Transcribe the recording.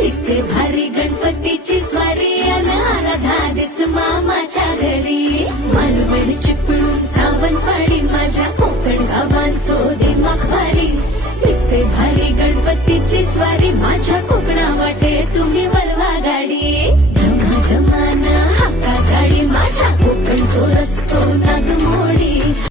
दिसते भारी गणपतीची स्वारी आला धाडस मामाच्या घरी मालवण चिपळूण सावंतवाडी माझ्या कोकण गावांचो दिमाग भारी दिसते भारी गणपतीची स्वारी माझ्या